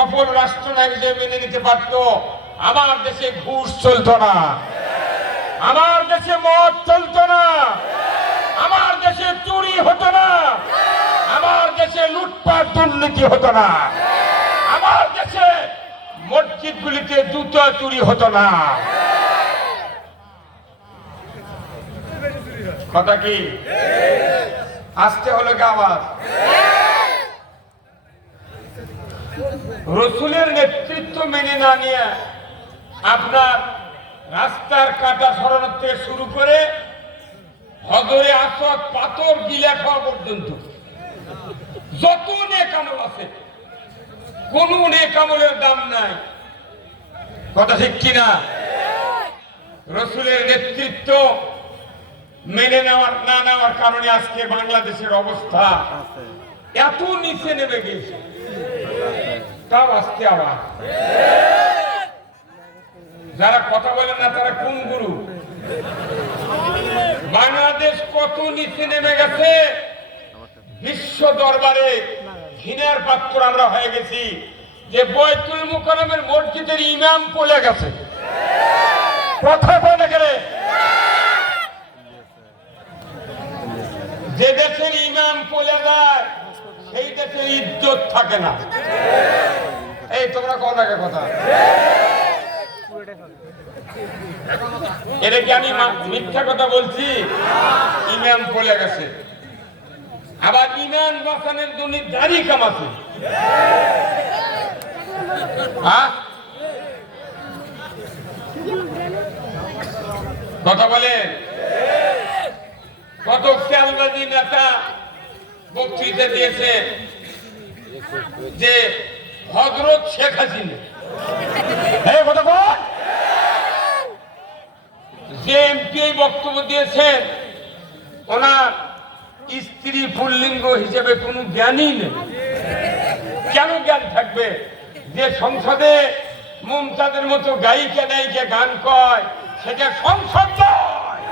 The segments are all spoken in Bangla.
সফল রাষ্ট্রনায়ক হিসেবে মেনে নিতে পারত, আমার দেশে ঘুষ চলতো না, আমার দেশে মদ চলতো না, আমার দেশে চুরি হতো না, আমার দেশে লুটপাট দুর্নীতি হতো না, আমার দেশে মসজিদগুলিতে জুতো চুরি হতো না। কথা কি আসতে হলো কি আওয়াজ? রসুলের নেতৃত্ব মেনে না নিয়ে আপনার রাস্তার কাটা সরানোর থেকে শুরু করে হজরে আসওয়াদ পাথর গিলা খাওয়া পর্যন্ত যত নেক আমল আছে, কোন নেক আমলের দাম নাই। কথা ঠিক কিনা? রসুলের নেতৃত্ব মেনে না নেওয়ার কারণে আজকে বাংলাদেশের অবস্থা এত নিচে নেমে গেছে। তাও আসতে আবার যারা কথা বলেন না তারা কোন গুরু? বাংলাদেশ কত নিচে নেমে গেছে, বিশ্ব দরবারে ঘৃণার পাত্র আমরা হয়ে গেছি। যে বয়তুল মুকাররমের মসজিদের ইমাম পলে গেছে, কথা বলে গেলে যে দেশের ইমাম পলে যায় সেই দেশের ইজ্জত থাকে না। এই তোমরা কোন আগে কথা, এটা কি আমি মিথ্যা কথা বলছি? ইমাম পলে গেছে, আবার ইমান বাঁচানোর জন্য দাড়ি কামাচ্ছে। কথা বলে কত খেয়ালবাদী নেতা বক্তৃতা দিয়েছে যে হযরত শেখ হাসিনা যে এমপি বক্তব্য দিয়েছেন, ওনার স্ত্রী পুল্লিঙ্গ হিসেবে কোনো জ্ঞানই নেই। কেন জ্ঞান থাকবে? যে সংসদে মুমতাজের মতো গায়িকা নায়িকা গান কয়, সেটা সংসদ নয়।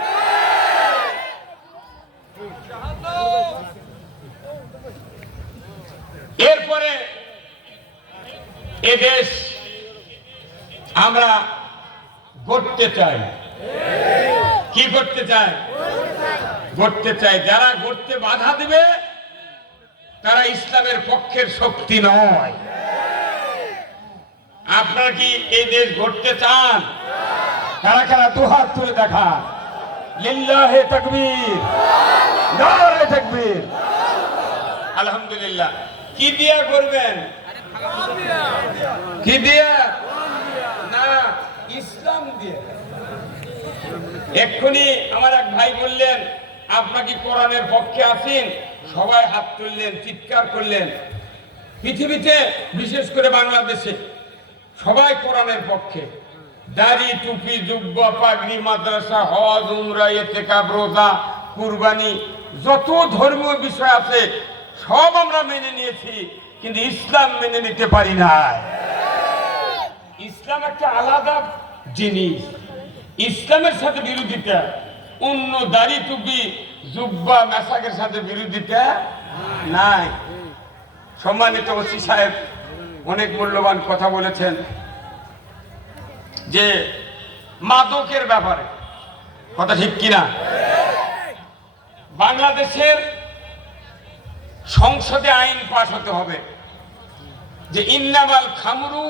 এরপরে এদেশ আমরা গড়তে চাই। কি করতে চাই? গড়তে চাই। যারা গড়তে বাধা দিবে তারা ইসলামের পক্ষের শক্তি নয়। আপনারা কি এই দেশ গড়তে চান? কারা কারা দুহাত তুলে দেখা। লিল্লাহে তাকবীর, নারে তাকবীর। আলহামদুলিল্লাহ। কি দিয়া করবেন? কি দিয়া? না, ইসলাম দিয়ে। এক্ষুনি আমার এক ভাই বললেন, আপনারা কি কোরআনের পক্ষে আছেন? সবাই হাত তুললেন, চিৎকার করলেন। পৃথিবীতে বিশেষ করে বাংলাদেশে সবাই কোরআনের পক্ষে। দাড়ি, টুপি, জুব্বা, পাগড়ি, মাদ্রাসা, হজ, উমরা, ইতিকাফ, রোজা, কুরবানি, যত ধর্মীয় বিষয় আছে সব আমরা মেনে নিয়েছি, কিন্তু ইসলাম মেনে নিতে পারি না। ইসলাম একটা আলাদা জিনিস। ইসলামের সাথে বিরোধিতা অন্য দাড়ি, টুপি, জুব্বা, মেসাকের সাথে বিরোধিতা নাই। সম্মানিত ওসি সাহেব অনেক মূল্যবান কথা বলেছেন যে মাদকের ব্যাপারে। কথা ঠিক কিনা? বাংলাদেশের সংসদে আইন পাস হতে হবে যে ইন্নামাল খামরু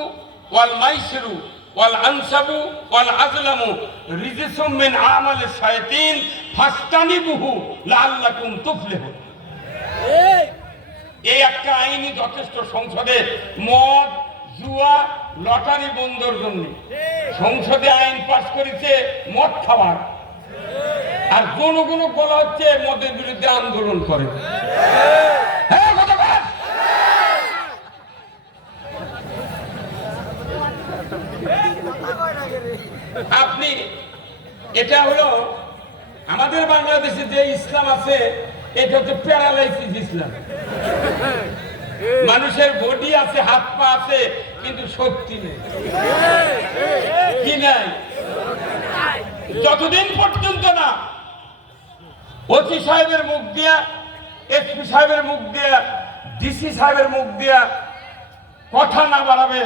ওয়াল মাইসিরু ওয়াল আনসাবু ওয়াল আজলামু রিজসুম মিন আমালিশ শায়াতিন ফাস্তানিবুহু লাআল্লাকুম তুফলিহুন। এই একটা আইনই যথেষ্ট। সংসদে মদ, জুয়া, লটারি বন্ধর জন্য সংসদে আইন পাস করেছে মদ খাওয়ার, আর কোন কোন বলা হচ্ছে মদের বিরুদ্ধে আন্দোলন করে। আপনি এটা হলো আমাদের বাংলাদেশে যে ইসলাম আছে, এটা হচ্ছে প্যারালাইসিস ইসলাম। মানুষের বডি আছে, হাত পা আছে, কিন্তু শক্তি নেই। কি নাই? যতদিন পর্যন্ত না ওসি সাহেবের মুখ দিয়া, এসপি সাহেবের মুখ দিয়া, ডিসি সাহেবের মুখ দিয়া কথা না বাড়াবে।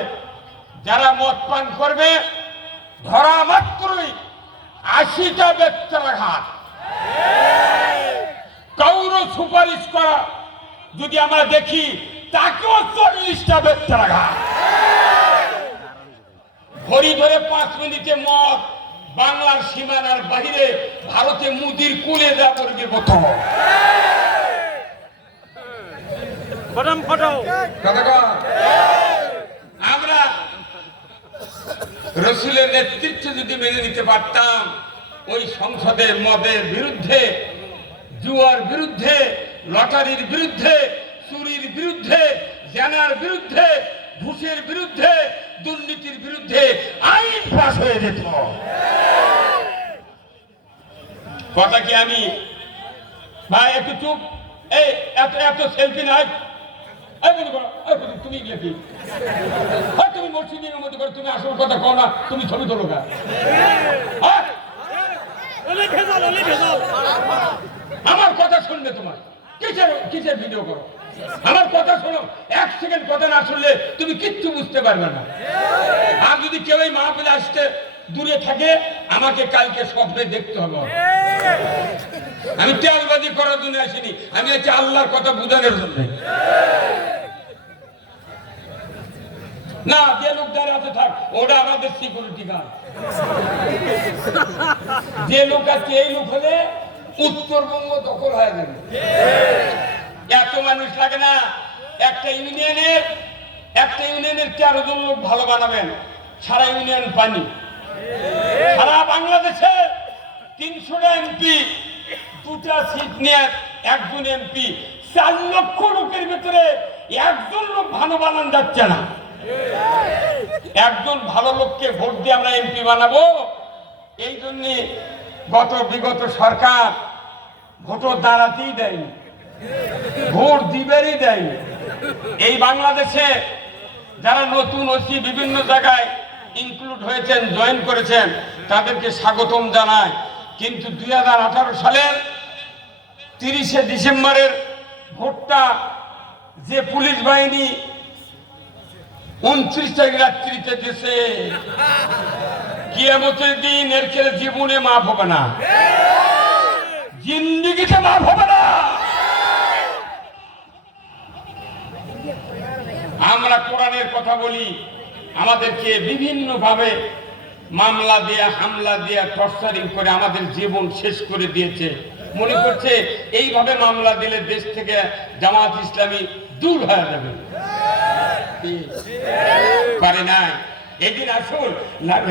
যারা মদ পান করবে ধরা মাত্রই 80টা বেত্রাঘাত, কাউরো সুপারিশ করা যদি আমরা দেখি তাকেও 40টা বেত্রাঘাত। ঘড়ি ধরে 5 মিনিটে মদ বাংলার সীমানার বাহিরে ভারতে মুদির কুলে যা করবে প্রথম। আমরা রসুলের নেতৃত্ব যদি মেনে নিতে পারতাম, ওই সংসদে মদের বিরুদ্ধে, জুয়ার বিরুদ্ধে, লটারির বিরুদ্ধে, চুরির বিরুদ্ধে, জেনার বিরুদ্ধে, ঘুষের বিরুদ্ধে, দুর্নীতির বিরুদ্ধে আইন পাস হয়ে যেত। কথা কি আমি ভাই একটু চুপ, এই এত এত সেলফি নাই, তুমি কি তুমি মসজিদের মধ্যে করে তুমি আসল কথা কও না, তুমি ছবি তোলো না। আমার কথা শুনবে তোমার, কিসের কিসের ভিডিও করো? আমার কথা শোনো, 1 সেকেন্ড কথা না শুনলে তুমি কিচ্ছু বুঝতে পারবে না। আর যদি কেউ এই মাহফিলে আসতে দূরে থাকে, আমাকে কালকে স্বপ্নে দেখতে হবে। আমি তেলবাজি করার জন্য আসিনি, আমি হচ্ছে আল্লাহর কথা বুঝানোর জন্য। না, যে লোক দাঁড়িয়ে আছে থাক, ওটা আমাদের সিকিউরিটি গার্ড। যে লোক আছে এই লোক হলে উত্তরবঙ্গ দখল হয়ে যাবে। এত মানুষ লাগে না, একটা ইউনিয়নের 13 জন লোক ভালো বানাবেন, সারা ইউনিয়ন পানি। সারা বাংলাদেশে 300টা এমপি, 2টা সিট নিয়ে একজন এমপি, 4 লক্ষ লোকের ভিতরে একজন লোক ভালো বানান যাচ্ছে না। একজন ভালো লোককে ভোট দিয়ে আমরা এমপি বানাবো। এই জন্য বিগত সরকার ভোট দাঁড়াতেই দেয়নি, ভোট দিবেরই দেয়নি। এই বাংলাদেশে যারা নতুন ওসি বিভিন্ন জায়গায় ইনক্লুড হয়েছেন, জয়েন করেছেন, তাদেরকে স্বাগতম জানায়। কিন্তু 2018 সালের 30শে ডিসেম্বরের ভোটটা যে পুলিশ বাহিনী 29 তারিখ রাত্রিতে দেশে, কিয়ামতের দিন এর খেলে জীবনে মাফ হবে না, জিন্দিগিতে মাফ হবে না। আমরা কোরআনের কথা বলি, আমাদেরকে বিভিন্ন ভাবে মামলা দিয়া, হামলা দিয়া, টর্চারিং করে আমাদের জীবন শেষ করে দিয়েছে। মনে করছে এইভাবে মামলা দিলে দেশ থেকে জামাত ইসলামী দূর হয়ে যাবে, পারে নাই। এদিন আসল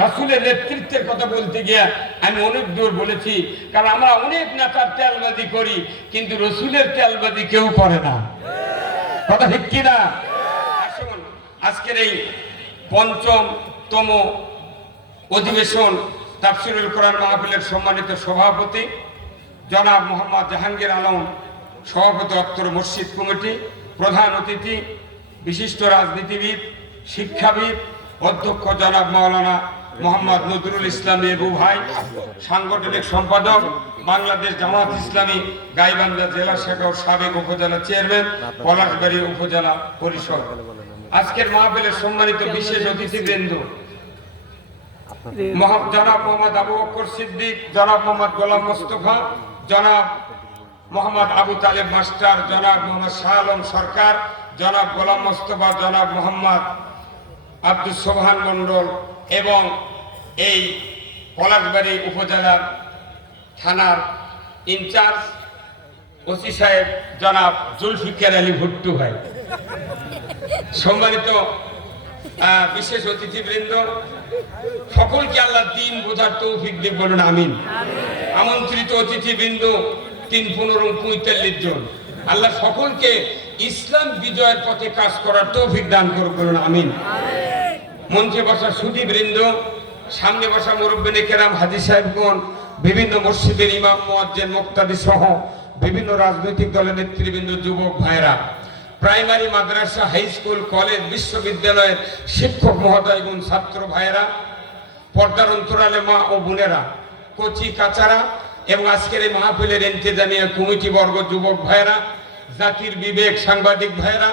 রাসূলের নেতৃত্বের কথা বলতে গিয়ে আমি অনেক দূর বলেছি, কারণ আমরা অনেক নেতার তেলবাজি করি, কিন্তু রসুলের তেলবাজি কেউ করে না। কথা ঠিক কিনা? আসুন, আজকের এই ৫ম অধিবেশন তাফসীরুল কোরআন মাহফিলের সম্মানিত সভাপতি জনাব মোহাম্মদ জাহাঙ্গীর আলম, সভাপতি অত্তর মসজিদ কমিটি, প্রধান অতিথি বিশিষ্ট রাজনীতিবিদ, শিক্ষাবিদ, অধ্যক্ষ জনাব মাওলানা মোহাম্মদ নজরুল ইসলাম এবু ভাই, সাংগঠনিক সম্পাদক বাংলাদেশ জামাত ইসলামী গাইবান্ধা জেলা শাখা ও সাবেক উপজেলা চেয়ারম্যান, পলাশবাড়ী উপজেলা পরিষদ। আজকের মাহফিলের সম্মানিত বিশেষ অতিথিবৃন্দ জনাব মোহাম্মদ আবু বকর সিদ্দিক, জনাব মোহাম্মদ গোলাম মোস্তফা, জনাব মোহাম্মদ আবু তালেব মাস্টার, জনাব মোহাম্মদ শাহ আলম সরকার, জনাব গোলাম মোস্তফা, জনাব মোহাম্মদ আব্দুল সোবহান মন্ডল এবং এই পলাশবাড়ী উপজেলার থানার ইনচার্জ ওসি সাহেব জনাব জুলফিকার আলী ভুট্টু ভাই, সম্মানিত বিশেষ অতিথিবৃন্দ, সকলকে আল্লাহ দিন বোঝার তৌফিক দিক, বলুন আমিন। আমন্ত্রিত অতিথিবৃন্দ 3-15-45 জন, আল্লাহ সকলকে ইসলাম বিজয়ের পথে কাজ করার তৌফিক দান করুন, বলুন আমিন। মঞ্চে বসা সুধীবৃন্দ, সামনে বসা মুরব্বিনে কেরাম, হাজী সাহেবগণ, বিভিন্ন মসজিদের ইমাম, মুয়াজ্জিন, মুক্তাদি সহ বিভিন্ন রাজনৈতিক দলের নেতৃবৃন্দ, যুবক ভাইরা, প্রাইমারি, মাদ্রাসা, হাই স্কুল, কলেজ, বিশ্ববিদ্যালয়ের শিক্ষক মহোদয় এবং ছাত্র ভাইয়েরা, পর্দার অন্তরালে মা ও বোনেরা, কচি কাচারা এবং আজকের এই মাহফিলের ইন্তেজামিয়া কমিটি বর্গ, যুবক ভাইয়েরা, জাতির বিবেক, সাংবাদিক ভাইয়েরা,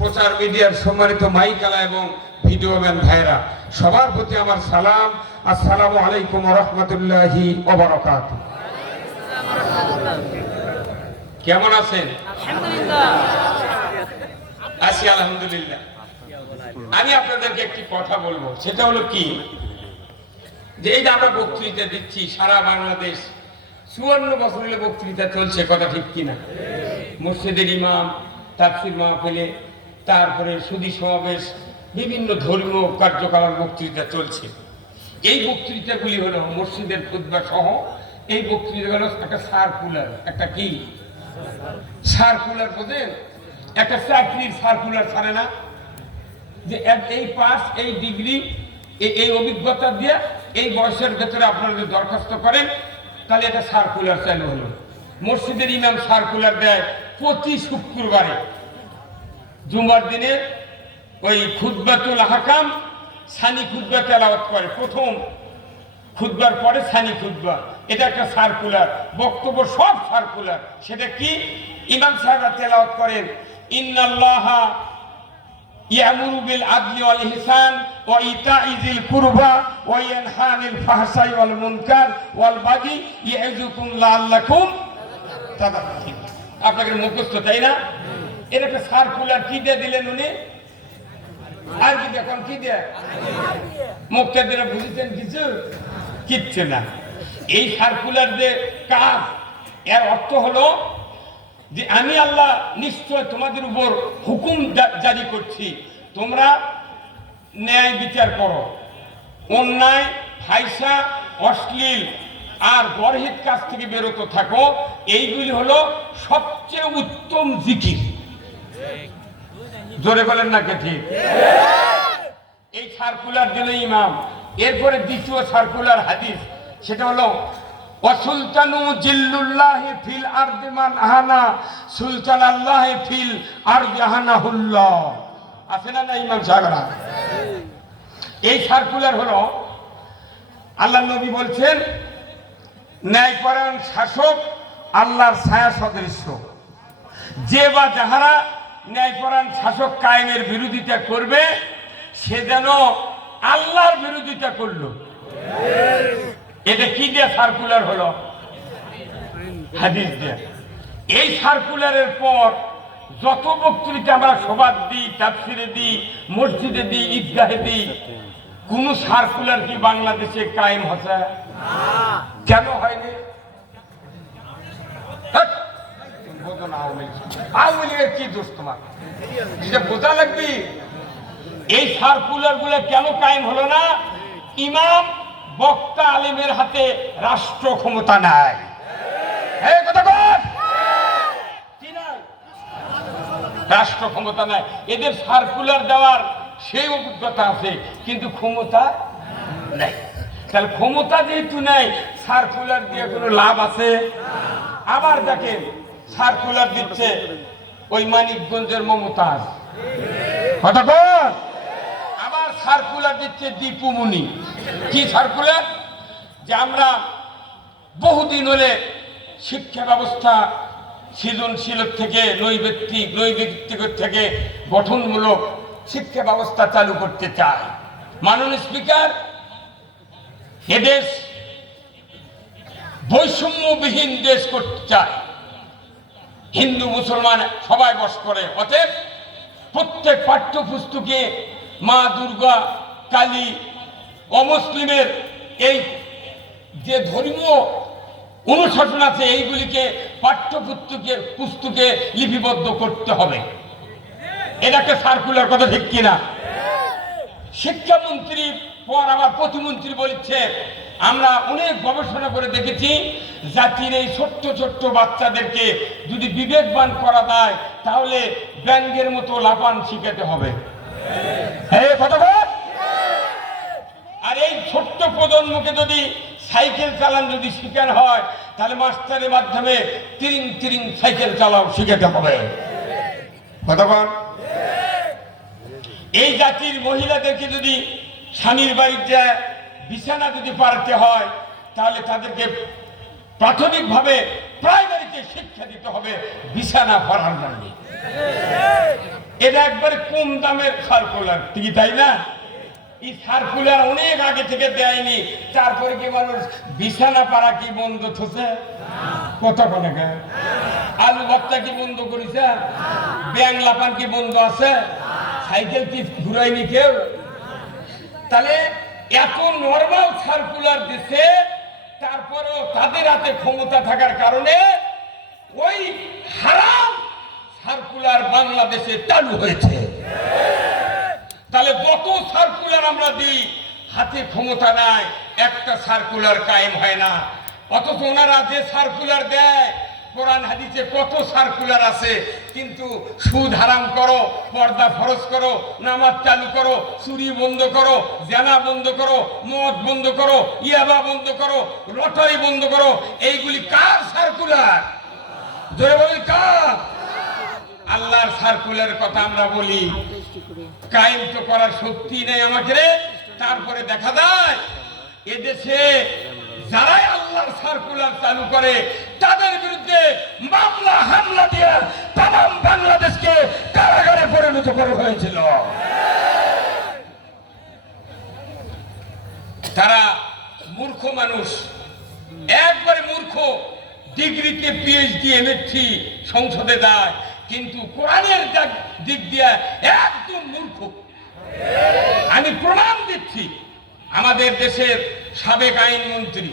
প্রচার মিডিয়ার সম্মানিত মাইকালা এবং ভিডিও ম্যান ভাইরা, সবার প্রতি আমার সালাম। আসসালামু আলাইকুম ওয়া রাহমাতুল্লাহি ওয়া বারাকাতুহু। কেমন আছেন? আলহামদুলিল্লাহ। আছি আলহামদুলিল্লাহ। আমি আপনাদেরকে একটি কথা বলবো, সেটা হলো কি, যে এই যে আমরা বক্তৃতা দিচ্ছি সারা বাংলাদেশ, 54 বছর হলে বক্তৃতা চলছে, কথা ঠিক কিনা? মসজিদের ইমাম, তাফসীর মাহফিলে, তারপরে সুধী সমাবেশ, বিভিন্ন ধর্মীয় কার্যকলাপ বক্তৃতা চলছে। এই বক্তৃতাগুলি হলো মসজিদের খুতবা সহ, এই বক্তৃতাগুলো একটা সার্কুলার, একটা কি সার্কুলার, বোঝেন? একটা চাকরির সার্কুলার ছাড়ে না, যে এই পাস, এই ডিগ্রি, এই অভিজ্ঞতা দিয়ে এই বয়সের ভেতরে আপনারা যদি দরখাস্ত করেন তাহলে এটা সার্কুলার চালু হলো। মসজিদের ইমাম সার্কুলার দেয় প্রতি শুক্রবারে, জুমার দিনে ওই খুতবাতুল আহকাম, সানি খুতবা তেলাওয়াত করে, প্রথম খুতবার পরে সানি খুতবা, এটা একটা সার্কুলার, বক্তব্য সব সার্কুলার। সেটা কি? ইমাম সাহেবরা তেলাওয়াত করেন, ইন্নাল্লাহা ইয়ামুরু বিল আদলি ওয়াল ইহসান ওয়া ইতাই যিল কুরবা ওয়া ইয়ানহা আনিল ফাহশাই ওয়াল মুনকার ওয়াল বাগি ইয়াইযুকুম লাআল্লাকুম তাযাক্কারুন। আপনাকে মুখস্থ, তাই না? এটা একটা সার্কুলার কি দিয়ে দিলেন উনি? আর কি দেখুন কি দিয়ে? মুক্তাদিরা বুঝেছেন কিছু? কিচ্ছু না। এই সার্কুলার যে কাজ, এর অর্থ হলো যে আমি আল্লাহ নিশ্চয় তোমাদের উপর হুকুম জারি করছি, তোমরা ন্যায় বিচার করো, অন্যায়, ফাহিশা, অশ্লীল আর গর্হিত কাজ থেকে বিরত থাকো। এইগুলি হলো সবচেয়ে উত্তম জিকির। জোরে বলেন না কে ঠিক? এই সার্কুলার দিল ইমাম। এরপরে দ্বিতীয় সার্কুলার হাদিস, সেটা হলো ওয়াসুলতানু জিল্লুল্লাহি ফিল আরদি মান আহানা সুলতানাল্লাহি ফিল আরদি আহানাহুল্লাহ। আছে না না ইমাম সাহেবরা? এই সার্কুলার হলো, আল্লাহ নবী বলছেন, ন্যায়পরায়ণ শাসক আল্লাহর ছায়া সদৃশ্য। যে বা যাহারা ন্যায়পরায়ণ শাসক কায়েমের বিরোধিতা করবে, সে যেন আল্লাহর বিরোধিতা করলো। এটা কি দিয়ে সার্কুলার হলো? হাদিস দিয়ে। এই সার্কুলারের পর যত বক্তৃতা আমরা সভাত দিই, তাফসিরে দিই, মসজিদে দিই, ঈদগাহে দিই, কোন সার্কুলার কি বাংলাদেশে কায়েম হচ্ছে? কেন হয়নি? আওয়ামী লীগের কি দোষ তোমার? এটা বোঝা লাগবে। এই সার্কুলার গুলো কেন কায়েম হলো না? ইমাম, বক্তা, আলেমের হাতে রাষ্ট্র ক্ষমতা নাই। রাষ্ট্র ক্ষমতা নাই। এদের সার্কুলার দেওয়ার সেই অভিজ্ঞতা আছে, কিন্তু ক্ষমতা নাই। তাহলে ক্ষমতা যেহেতু নাই, সার্কুলার দিয়ে কোনো লাভ আছে? আবার দেখেন, সার্কুলার দিচ্ছে ওই মানিকগঞ্জের মমতাজ, কথা বল। আবার সার্কুলার দিচ্ছে দীপুমণি। কি সার্কুলার? যে আমরা বহুদিন হলে শিক্ষা ব্যবস্থা সৃজনশীল থেকে নৈবেত্তিক থেকে গঠনমূলক শিক্ষা ব্যবস্থা চালু করতে চাই। মাননীয় স্পিকার, এদেশ বৈষম্যবিহীন দেশ করতে চায়। হিন্দু মুসলমান সবাই বস করে, অতএব প্রত্যেক পাঠ্যপুস্তকে মা দুর্গা, কালী, অমুসলিমের এই যে ধর্মীয় অনুশাসন আছে, এইগুলিকে পুস্তকে লিপিবদ্ধ করতে হবে। এটা একটা সার্কুলার, কথা ঠিক কিনা? শিক্ষামন্ত্রীর পর আবার প্রতিমন্ত্রী বলছে, আমরা অনেক গবেষণা করে দেখেছি, জাতির এই ছোট্ট ছোট্ট বাচ্চাদেরকে যদি বিবেকবান করা যায়, তাহলে ব্যাঙের মতো লাফান শিখাতে হবে। আর এই ছোট্ট প্রজন্মকে যদি সাইকেল চালান যদি শিখানো হয়, তাহলে মাস্টারের মাধ্যমে তিরিং তিরিং সাইকেল চালাও শিখাতে হবে। কতক্ষণ? এই জাতির মহিলাদেরকে যদি স্বামীর বাড়িতে বিছানা যদি পারতে হয়, তাহলে তাদেরকে প্রাথমিকভাবে প্রাইমারিতে শিক্ষা দিতে হবে বিছানা পড়ার জন্য। এটা একবারে কম দামের সার্কুলার, ঠিক তাই না? এই সার্কুলার অনেক আগে থেকে দেয়নি, তারপরে কি মানুষ বিছানা পাড়া কি বন্ধ থছে? কত টাকা? আলু ভর্তা কি বন্ধ করেছে? ব্যাং লাপান কি বন্ধ আছে? সাইকেল কি ঘুরায়নি কেউ? তাহলে এত নরমাল সার্কুলার দিছে, তারপরেও তাদের হাতে ক্ষমতা থাকার কারণে ওই হারাম সার্কুলার বাংলাদেশে চালু হয়েছে। তাহলে যত সার্কুলার আমরা দিই, হাতে ক্ষমতা নাই, একটা সার্কুলার কায়েম হয় না। অথচ ওনারা যে সার্কুলার দেয়, কোরআন হাদিসে কত সার্কুলার আছে, কিন্তু সুদ হারাম করো, পর্দা ফরজ করো, নামাজ চালু করো, চুরি বন্ধ করো, জানা বন্ধ করো, মদ বন্ধ করো, ইয়াবা বন্ধ করো, লটারি বন্ধ করো, এইগুলি কার সার্কুলার? জোরে বলি কার? আল্লাহর সার্কুলারের কথা আমরা বলি, কায়েম তো করার শক্তি নেই আমাকে। তারপরে দেখা যায় এদেশে যারাই আল্লাহর সার্কুলার চালু করে তাদের বিরুদ্ধে মামলা হামলা দিয়ে তাম বাংলাদেশকে কারাগারে পরিণত করা হয়েছিল। তারা মূর্খ মানুষ, একবারে মূর্খ, ডিগ্রিতে পিএইচডি এমএসসি সংসদে যায়, কিন্তু কোরআনের দিক দিয়ে একদম মূর্খ। আমি প্রমাণ দিচ্ছি, আমাদের দেশের সাবেক আইনমন্ত্রী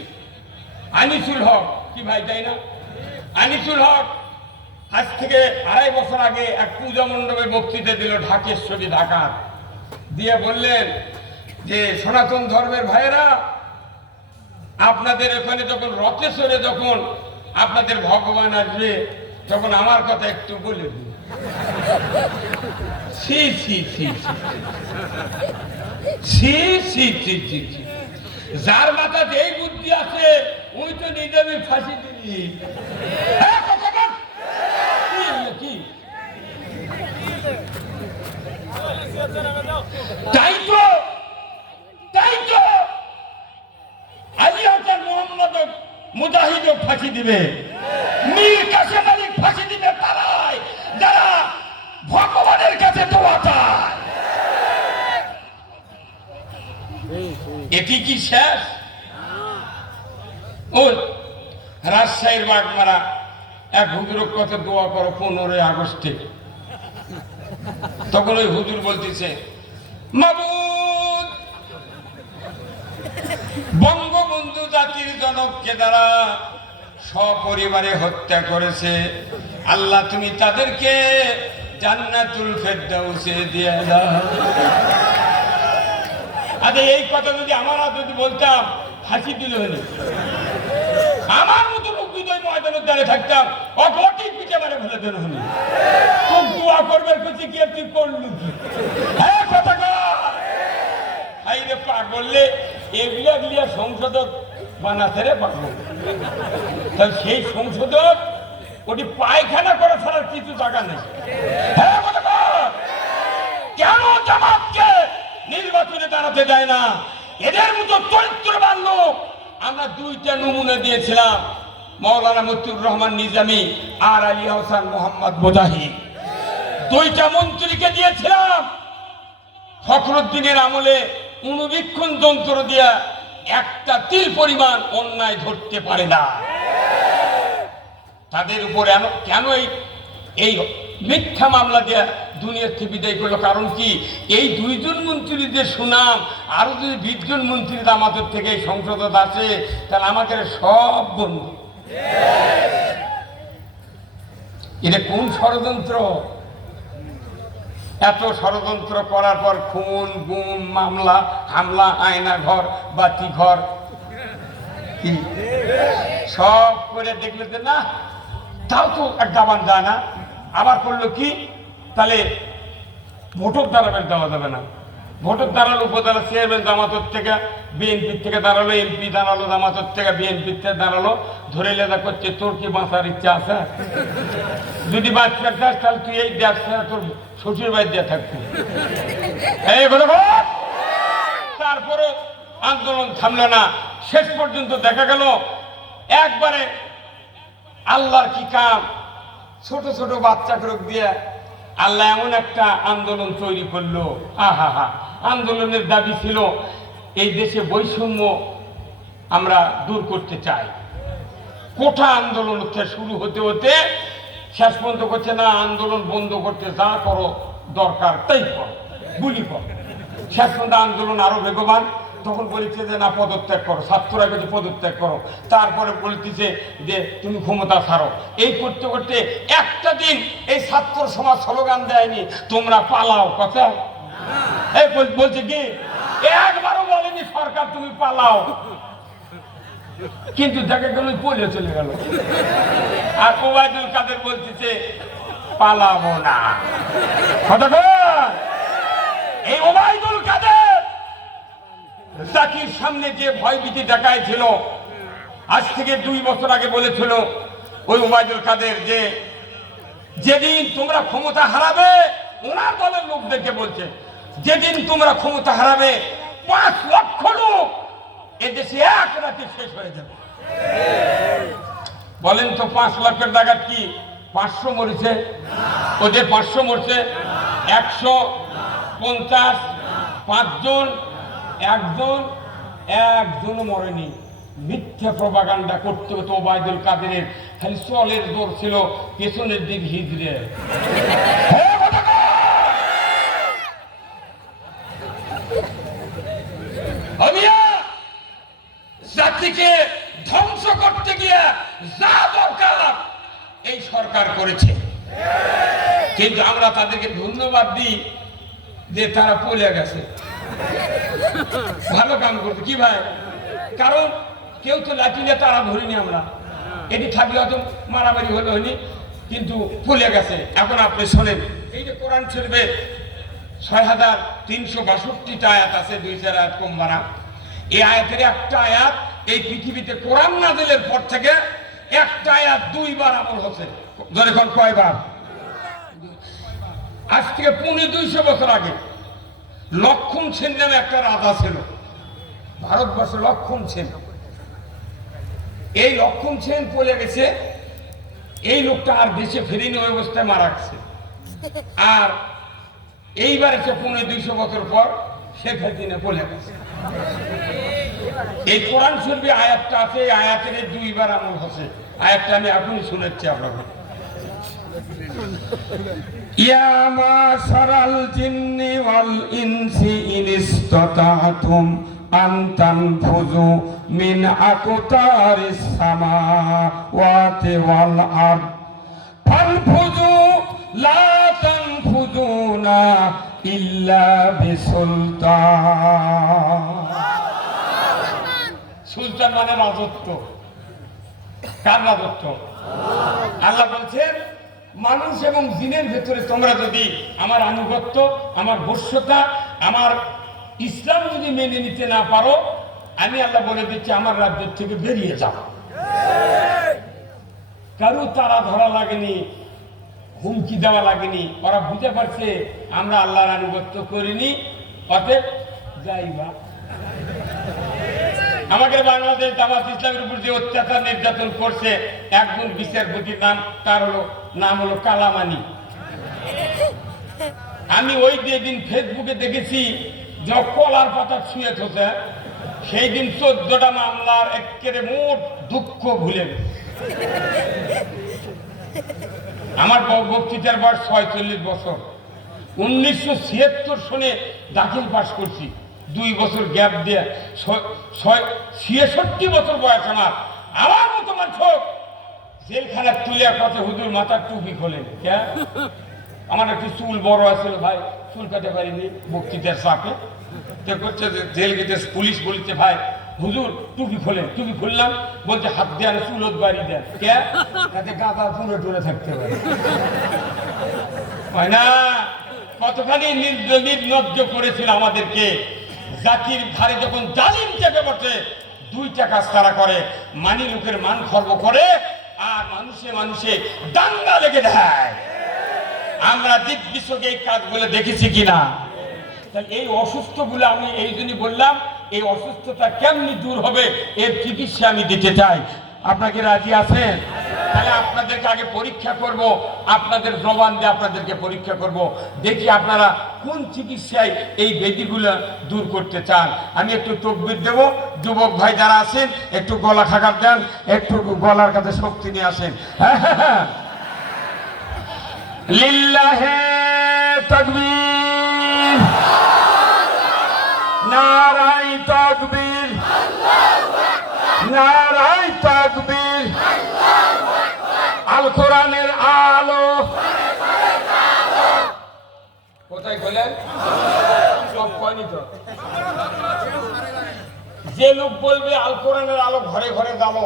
আনিসুল হক, কি ভাই তাই না? আনিসুল হক আজ থেকে 2.5 বছর আগে এক পূজা মণ্ডপে বক্তৃতা দিল ঢাকেশ্বরী, ঢাকা, দিয়ে বললেন যে সনাতন ধর্মের ভাইয়েরা, আপনাদের এখানে যখন রথে চড়ে যখন আপনাদের ভগবান আসবে, তখন আমার কথা একটু বলে দিন। সি সি সি সি সি সি সি সি, যার মাথাতে এই বুদ্ধি আছে ওই তো নিজে আমি ফাঁসি দিবি। কি তাই তো, তাই তো আলী হাসান মোহাম্মদ মুজাহিদ ফাঁসি দিবে, মীর কাসেম আলী ফাঁসি দিবে, তারাই যারা ভগবানের কাছে দোয়া চায়। এটি কি শেষ? ও রাজশাহীর বাগমারা এক হুজুরের কথা দোয়া করো 15 আগস্টে, তখন ওই হুজুর বলতেছে, মাবুদ, বঙ্গবন্ধু জাতির জনককে দ্বারা সপরিবারে হত্যা করেছে, আল্লাহ তুমি তাদেরকে জান্নাতুল ফেরদাউসে দিয়ে দাও। আচ্ছা, এই কথা যদি আমরা যদি বলতাম, ফাঁসি দিলে হলে আমার মতো লোক যদি ওই ময়দানের দ্বারে থাকতাম, অঘটি পিঠে মারে ফেলে দেন হলে খুব দোয়া করবে, কিছু কি তুই করলু কি? হ্যাঁ কথা পাক বললে এগুলা গিয়া সংশোধক বানাতে রে পাক, তাহলে সেই সংশোধক ওটি পায়খানা করা ছাড়ার কিছু জায়গা নেই। হ্যাঁ কেন জামাতকে নির্বাচনে দাঁড়াতে দেয় না? এদের মতো চরিত্রবান লোক আমরা 2টা নমুনা দিয়েছিলাম, মাওলানা মতিউর রহমান নিজামী আর আলী হাসান মোহাম্মদ মুজাহিদ, 2টা মন্ত্রীকে দিয়েছিলাম। ফখরুদ্দিনের আমলে অনুবীক্ষণ যন্ত্র দিয়া একটা তিল পরিমাণ অন্যায় ধরতে পারে না। তাদের উপর কেন এই মিথ্যা মামলা দেয়া দুনিয়ার থেকে বিদায় করলো? কারণ কি, এই 2 জন মন্ত্রীদের সুনাম আরো যদি 20 জন মন্ত্রীর আমাদের থেকে সংসদ আছে, তাহলে আমাদের সব বন্ধু। এটা কোন ষড়যন্ত্র? এত ষড়যন্ত্র করার পর খুন, গুম, মামলা, হামলা, আয়না ঘর, বাতি ঘর সব করে দেখলে যে না, তাও তো এক দাবান যায় না। আবার করলো কি, তাহলে ভোটর দাঁড়াবেন, দেওয়া যাবে না। ভোটর দাঁড়ালো উপজেলা চেয়ারম্যান জামাতের থেকে, বিএনপির থেকে দাঁড়ালো, এমপি দাঁড়ালো জামাতের থেকে, বিএনপির থেকে দাঁড়ালো, ধরে লেদা করছে, তোর কি বাঁচার ইচ্ছা আছে? যদি বাঁচতে চাস তাহলে তুই এই দেখ, তোর শ্বশুর বাড়ি দিয়ে থাকবি। তারপরে আন্দোলন থামলো না, শেষ পর্যন্ত দেখা গেল একবারে আল্লাহর কি কাম, ছোট ছোট বাচ্চা লোক দিয়ে আল্লাহ এমন একটা আন্দোলন তৈরি করলো, আহা হা। আন্দোলনের দাবি ছিল এই দেশে বৈষম্য আমরা দূর করতে চাই। কোঠা আন্দোলন শুরু হতে হতে শেষ পর্যন্ত করছে না, আন্দোলন বন্ধ করতে যা করো দরকার তাই করো, গুলি করো। শেষ পর্যন্ত আন্দোলন আরো বেগবান। তখন বলেছে যে না, পদত্যাগ করো, ছাত্ররা কিন্তু পদত্যাগ করো। তারপরে বলতেছে যে তুমি ক্ষমতা ছাড়ো। এই করতে করতে একটা দিন এই ছাত্র সমাজ স্লোগান দেয়নি তোমরা পালাও, কথা এই বলছে কি একবারও বলেনি সরকার তুমি পালাও, কিন্তু দেখা গেল পলে চলে গেল। আর ওবায়দুল কাদের বলতেছে পালাবো না। এই ওবায়দুল কাদের জাতির সামনে যে ভয়ভীতি দেখাইছিল, আজ থেকে 2 বছর আগে বলেছিল ওই ওবায়দুল কাদের যে যেদিন তোমরা ক্ষমতা হারাবে, ওনার দলের লোকদেরকে বলছে যেদিন তোমরা ক্ষমতা হারাবে 5 লক্ষ লোক এদেশে এক রাতে শেষ হয়ে যাবে। বলেন তো 5 লক্ষের জায়গা কি 500 মরেছে? ওদের 500 মরছে, 150, 5 জন, একজনও মরেনি। মিথ্যা প্রপাগান্ডা করতে হতো ওবায়দুল কাদেরের, খালি চলের দৌর ছিল, পেছনের দিক হিজড়ে। জাতিকে ধ্বংস করতে গিয়ে যা দরকার এই সরকার করেছে, কিন্তু আমরা তাদেরকে ধন্যবাদ দিই যে তারা পলে গেছে, ভালো কাম করছে। কি ভাই, কারণ কেউ তো লাঠি নিয়ে তারা ধরিনি আমরা, এটি থাকলে হয়তো মারামারি হলে হয়নি, কিন্তু পলে গেছে। এখন আপনি শোনেন, এই যে কোরআন শরীফে 6362টা আয়াত আছে, 2-4 আয়াত কম বাড়া। এই আয়াতের একটা আয়াত এই পৃথিবীতে কোরআন নাযিলের পর থেকে একটা আয়াত 2 বার আমল হচ্ছে। যখন কয়বার? আজ থেকে 250 বছর আগে লক্ষণ সেন নামে একটা রাজা ছিল ভারতবর্ষে, লক্ষণ সেন। এই লক্ষণ সেন পলে গেছে, এই লোকটা আর দেশে ফেরেনি, ওই অবস্থায় মারা গেছে। আর এইবার এসে 250 বছর পর শেখ হাসিনা পলে গেছে। এই কোরআন শরীফে আয়াতটা আছে, এই আয়াতের 2 বার আমল হচ্ছে। আয়াতটা আমি এখনই শুনেছি আপনাকে। ইয়া মাশারাল জিন্নি ওয়াল ইনসি ইন ইসতাতাতুম আন তানফুযু মিন আকতারিস সামাওয়াতি ওয়াল আরদ ফানফুযু লা তানফুযুনা ইল্লা বিসুলতান। সুলতান মানে রাজত্ব। কার রাজত্ব? আল্লাহ বলছেন মানুষ এবং জিনের ভেতরে তোমরা যদি আমার আনুগত্য, আমার বশ্যতা, আমার ইসলাম যদি মেনে নিতে না পারো, আমি আল্লাহ বলে দিচ্ছি আমার রাজ্য থেকে বেরিয়ে যাও। কারো তারা ধরা লাগেনি, হুমকি দেওয়া লাগেনি, ওরা বুঝতে পারছে আমরা আল্লাহর আনুগত্য করিনি, অতএব যাইবা। আমাদের বাংলাদেশ জামাত ইসলামের উপর যে অত্যাচার নির্যাতন করছে, একজন বিচারপতির নাম হলো কালামানি। আমি ওই যেদিন ফেসবুকে দেখেছি যে কলার পাতা ছুঁয়ে থোছে, সেই দিন 14টা মামলার একেবারে মোট দুঃখ ভুলে গেছে। আমার বক্তৃতার বয়স 46 বছর। 1976 সনে দাখিল পাশ করছি, 2 বছর গ্যাপ দিয়ে 66 বছর বয়স আমার। আমার মতো মানুষ জেলখানা তুলে কথা হুজুর মাথার টুপি খোলেন। আমার একটু চুল বড় আছিল ভাই, চুল কাটতে পারিনি বক্তৃতার চাপে। করছে যে জেল গেটে পুলিশ বলছে ভাই হুজুর টুপি খোলেন। টুপি খুললাম, বলছে হাত দিয়ে চুলত বাড়ি দেন, যাতে গাঁদা পুরো টুরে থাকতে পারে। হয় না? কতখানি নির্লজ্জ করেছিল আমাদেরকে। জাতির ধারে যখন জালিম চেপে বসে, 2টা কাজ তারা করে, মানি লোকের মান খর্ব করে আর মানুষে দাঙ্গা লেগে দেয়। আমরা দিক বিশ্বকে এই কাজগুলো দেখেছি কিনা? এই অসুস্থগুলো আমি এই জন্যই বললাম, এই অসুস্থতা কেমনি দূর হবে এর চিকিৎসা আমি দিতে চাই। আপনাকে রাজি আছেন? তাহলে আপনাদেরকে আগে পরীক্ষা করব, আপনাদের জবান দিয়ে আপনাদেরকে পরীক্ষা করব, দেখি আপনারা কোন চিকিৎসায় এই ব্যাধিগুলো দূর করতে চান। আমি একটু তকবির দেব, যুবক ভাই যারা আছেন একটু গলা খাকার দেন, একটু গলার কাছে শক্তি নিয়ে আসেন। লিল্লাহে তাকবীর, নারাই তাকবীর, নারাই তাকবীর। আল কোরআনের আলো কোথায় বলেন? সব কয়নি তো। যে লোক বলবে আল কোরআনের আলো ঘরে ঘরে জ্বালো,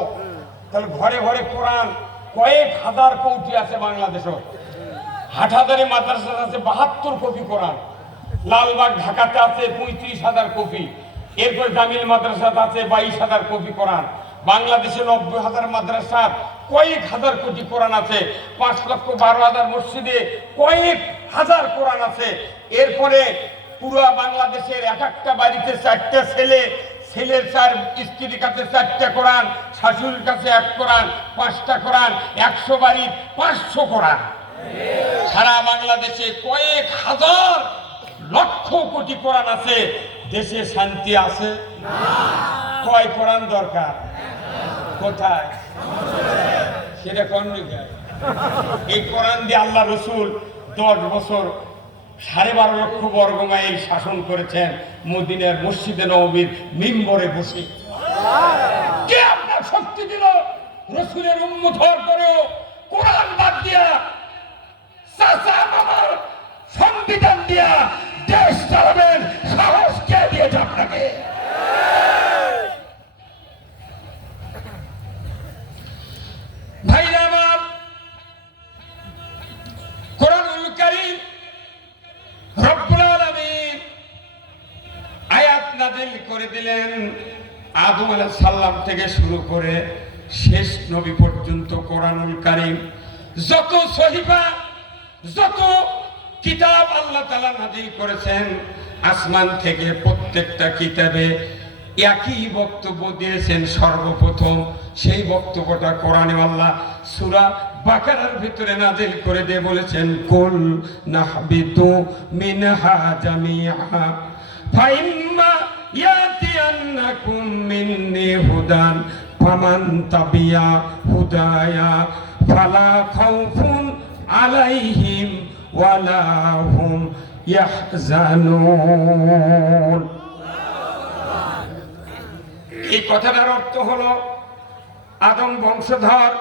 তাহলে ঘরে ঘরে কোরআন কয়েক হাজার কৌটি আছে বাংলাদেশও। হাটহাজারি মাদ্রাসা আছে 72 কপি কোরআন, লালবাগ ঢাকাতে আছে 35,000 কপি, এরপর জামিল মাদ্রাসাতে আছে 22,000 কপি কোরআন। বাংলাদেশে 90,000 মাদ্রাসার কয়েক হাজার কোটি কোরআন আছে, 5,12,000 মসজিদে কয়েক হাজার কোরআন আছে। এরপরে পুরো বাংলাদেশের এক একটা বাড়িতে 4টা ছেলে, ছেলের 4 স্ত্রীর কাছে 4টা কোরআন, শাশুড়ির কাছে 1 কোরআন, 5টা কোরআন, 100 বাড়ির 500 কোরআন। সারা বাংলাদেশে কয়েক হাজার লক্ষ কোটি কোরআন আছে। দেশে শান্তি আছে না? কয় কোরআন দরকার? কোথায় সেটা কোন জায়গায়? এই কোরআন দিয়ে আল্লাহ রসুল 10 বছর 12.5 লক্ষ বর্গ মাইল শাসন করেছেন মদিনার মসজিদে নববীর মিম্বরে বসে। কে আপনার শক্তি দিল রসুলের উম্মত হওয়ার পরেও কোরআন বাদ দিয়া, চাচা মামার সংবিধান দিয়া দেশ চালাবেন? সাহস কে দিয়েছে আপনাকে? ভাইরা আমার, কোরআনুল কারীম রব্বুল আলামিন আয়াত নাযিল করে দিলেন আদম আলাইহিস সালাম থেকে শুরু করে শেষ নবী পর্যন্ত। কোরআনুল কারীম যত সহিফা, যত কিতাব আল্লাহ তাআলা নাযিল করেছেন, আসমান থেকে প্রত্যেকটা কিতাবে একই বক্তব্য দিয়েছেন। সর্বপ্রথম সেই বক্তব্যটা কোরআনে আল্লাহ সূরা বাকারার ভিতরে নাযিল করে দিয়ে বলেছেন, কুল নাহবিতু মিনহা জামিআ ফাইম্মা ইয়াতিয়ান্নাকুম মিন্নি হুদান ফামান তাবিয়া হুদায়া ফালা খাউফুন আলাইহিম ওয়ালা হুম ইয়াহজানুন। এই কথাটার অর্থ হলো, আদম বংশধর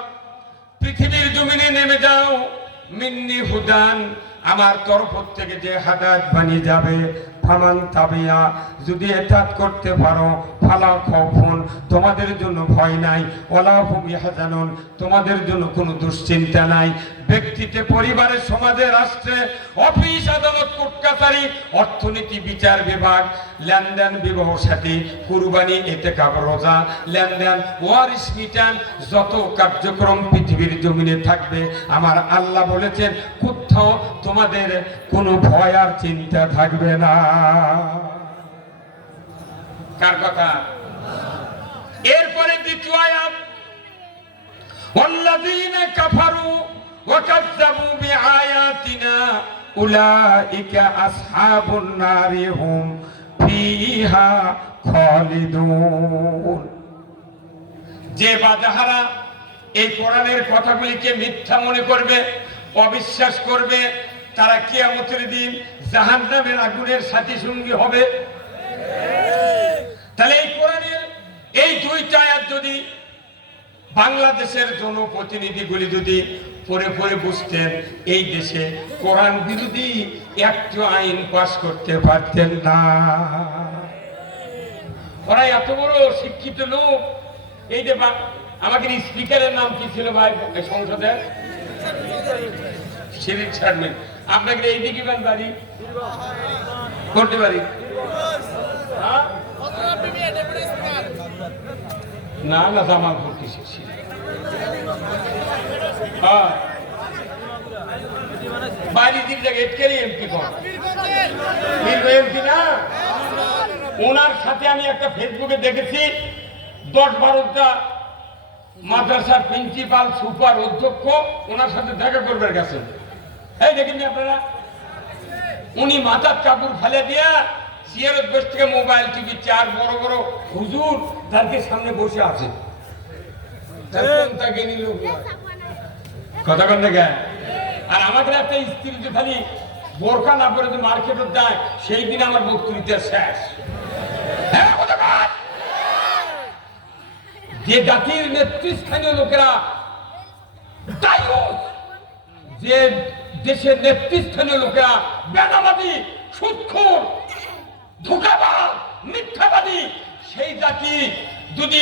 পৃথিবীর জমিনে নেমে যাও, মিন্নি হুদান, আমার তরফ থেকে যে হাদায়াত বানিয়ে যাবে, ফামান তাবিয়া, যদি এতাত করতে পারো, ফালা খাউফুন, তোমাদের জন্য ভয় নাই, ওয়ালা হুম ইয়াহজানুন, তোমাদের জন্য কোনো দুশ্চিন্তা নাই। ব্যক্তিতে, পরিবারে, সমাজে, রাষ্ট্রে, অফিস, আদালত, কোর্ট কাছারি, অর্থনীতি, বিচার বিভাগ, লেনদেন, বিবাহ সাথী, কুরবানি, ইতিকাফ, রোজা, লেনদেন, ওয়ারিস মিটান, যত কার্যক্রম পৃথিবীর জমিনে থাকবে, আমার আল্লাহ বলেছেন কোথাও তোমাদের কোনো ভয় আর চিন্তা থাকবে না। কার কথা? এরপরে দ্বিতীয় আয়াত, ওয়াল্লাযীনা কাফারু ওয়া কাযযাবু বিআয়াতিনা উলাইকা আসহাবুন নারি হুম ফিহা খালিদুন। যে বাজাহারা এই কোরআনের কথাগুলিকে মিথ্যা মনে করবে, অবিশ্বাস করবে, তারা কিয়ামতের দিন জাহান্নামের আগুনের সাথী সঙ্গী হবে। তাহলে এই কোরআনের এই 2টা আয়াত যদি বাংলাদেশের জনপ্রতিনিধিগুলি যদি পড়ে পড়ে বুঝতেন, এই দেশে কোরআন বিরোধী একটু আইন পাস করতে পারতেন না। ওরা এত বড় শিক্ষিত লোক। এই যে আমাদের স্পিকারের নাম কি ছিল ভাই সংসদের? শিরিক শারমিন। আপনাকে এই দিকে বাড়ি করতে পারি না? না, জামালপুর কিসে বাড়ি দিক জায়গায় এমপি কর এমপি না। ওনার সাথে আমি একটা ফেসবুকে দেখেছি 10-12টা মাদ্রাসার প্রিন্সিপাল সুপার অধ্যক্ষ ওনার সাথে দেখা করবে গেছেন। এই দেখেন আপনারা, উনি মাথার কাপড় ফেলে দিয়া চেয়ারের বসে থেকে মোবাইল টিভি চার বড় বড় হুজুর তাকে সামনে বসে আছে। কথা বলতে গে আর আমাদের একটা স্ত্রী যে খালি বোরকা না পরে যে মার্কেটে যায় সেই দিন আমার বক্তৃতা শেষ। যে জাতির নেতৃস্থানীয় লোকেরা, যে দেশের নেতৃস্থানীয় লোকেরা বেনামাজি, সুদখোর, ধোঁকাবাজ, মিথ্যাবাদী, সেই জাতি যদি